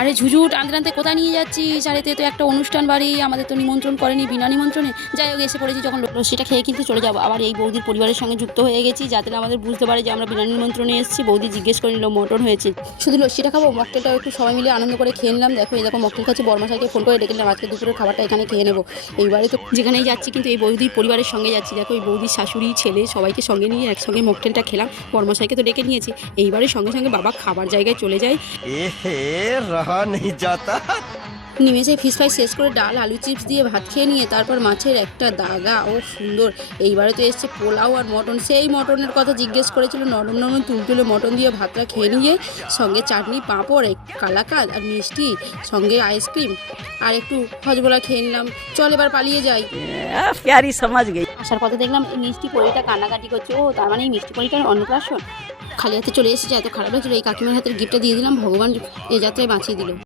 আরে ঝুঝুট টানতে টানতে কোথায় নিয়ে যাচ্ছি সাড়েতে তো একটা অনুষ্ঠান বাড়ি, আমাদের তো নিমন্ত্রণ করেনি, বিনা নিমন্ত্রণে। যাই হোক, এসে পড়েছি যখন সেটা খেয়ে কিন্তু চলে যাব। আবার এই বৌদির পরিবারের সঙ্গে যুক্ত হয়ে গেছি, যাতে না আমাদের বুঝতে পারে যে আমরা বিনা নিমন্ত্রণে এসেছি। বৌদি জিজ্ঞেস করে নিল, মটন হয়েছে? শুধু লস্যিটা খাব মকটেলটাও একটু সবাই মিলে আনন্দ করে খেয়ে নিলাম। দেখো, এই দেখো মকটেল খাচ্ছি বর্মাশাকে ফোন করে ডেকে নিলাম। আজকে দুপুরের খাবারটা এখানে খেয়ে নেব। এইবারে তো যেখানেই যাচ্ছি, কিন্তু এই বৌদির পরিবারের সঙ্গে যাচ্ছি। দেখো, এই বৌদির শাশুড়ি, ছেলে, সবাইকে সঙ্গে নিয়ে একসঙ্গে মকটেলটা খেলাম। বর্মাশাইকে তো ডেকে নিয়েছি। এইবারে সঙ্গে সঙ্গে বাবা খাবার জায়গায় চলে যায়। এহে রহা নেই যাতা নিমেষে ফিস ফ্রাই শেষ করে ডাল আলু চিপস দিয়ে ভাত খেয়ে নিয়ে তারপর মাছের একটা দাগা ও সুন্দর এইবারে তো এসছে পোলাও আর মটন সেই মটনের কথা জিজ্ঞেস করেছিল নরম নরম তুলতুলে মটন দিয়ে ভাতটা খেয়ে নিয়ে সঙ্গে চাটনি পাঁপড় এক কালাকাদ আর মিষ্টি সঙ্গে আইসক্রিম আর একটু হজবোলা খেয়ে নিলাম চল এবার পালিয়ে যাই आ, प्यारी समझ गई আসার পথে দেখলাম এই মিষ্টি পরিটা কান্নাকাটি করছে ও তার মানে এই মিষ্টি পরিটার অন্নপ্রাশন খালি হাতে চলে এসেছে, এত খারাপ লাগছিল। এই কাকিমার হাতের গিফটটা দিয়ে দিলাম, ভগবান এ যাত্রায় বাঁচিয়ে দিল।